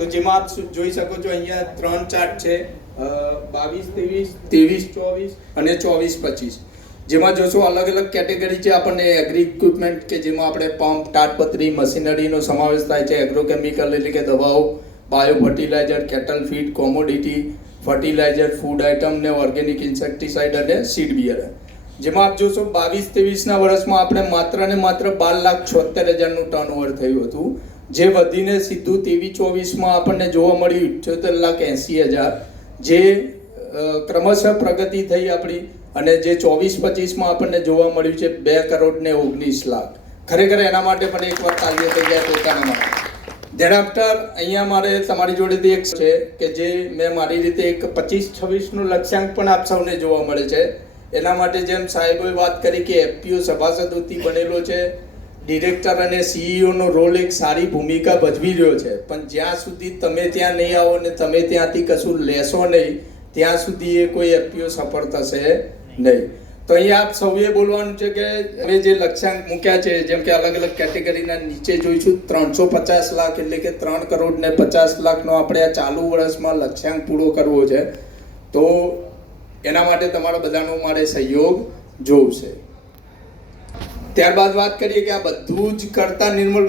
તો જેમાં આપ જોઈ શકો છો અહીંયા ત્રણ ચાર્ટ છે બાવીસ ત્રેવીસ ત્રેવીસ. ચોવીસ અને ચોવીસ પચીસ. જેમાં જોશો અલગ અલગ કેટેગરી છે આપણને એગ્રી ઇક્વિપમેન્ટ કે જેમાં આપણે પંપ તાટપત્રી મશીનરીનો સમાવેશ થાય છે એગ્રોકેમિકલ એટલે કે દવાઓ bio fertilizer cattle feed commodity fertilizer food item ને ઓર્ગેનિક ઇન્સેક્ટિસાઇડ અને સીડ બિયર જેમાં આપ જોશો બાવીસ ત્રેવીસના વર્ષમાં આપણે માત્ર ને માત્ર બાર લાખ છોતેર હજારનું ટર્નઓવર થયું હતું. જે વધીને સીધું તેવી ચોવીસમાં આપણને જોવા મળ્યું ઇઠ્યોતેર લાખ એંસી હજાર, જે ક્રમશઃ પ્રગતિ થઈ આપણી અને જે ચોવીસ પચીસમાં આપણને જોવા મળ્યું છે બે કરોડ ને ઓગણીસ લાખ. ખરેખર એના માટે પણ એકવાર તાલીઓ થઈ ગયા પોતાના માટે. ધેર આફ્ટર અહીંયા મારે તમારી જોડેથી એક છે કે જે મેં મારી રીતે એક પચીસ છવ્વીસનું લક્ષ્યાંક પણ આપ સૌને જોવા મળે છે. એના માટે જેમ સાહેબોએ વાત કરી કે એફપીઓ સભાસદોથી બનેલો છે ડિરેક્ટર અને સીઈઓનો નો રોલ એક સારી ભૂમિકા ભજવી રહ્યો છે. પણ જ્યાં સુધી તમે ત્યાં નહીં આવો ને તમે ત્યાંથી કશું લેશો નહીં ત્યાં સુધી એ કોઈ એફપીઓ સફળ થશે નહીં. તો અહીંયા આપ સૌએ બોલવાનું છે કે હવે જે લક્ષ્યાંક મૂક્યા છે જેમ કે અલગ અલગ કેટેગરીના નીચે જોઈશું ત્રણસો પચાસ લાખ એટલે કે ત્રણ કરોડ ને પચાસ લાખનો આપણે આ ચાલુ વર્ષમાં લક્ષ્યાંક પૂરો કરવો છે. તો એના માટે તમારા બધાનો મારે સહયોગ જોવશે. ત્યારબાદ વાત કરીએ કે આ બધું જ કરતા નિર્મલભાઈ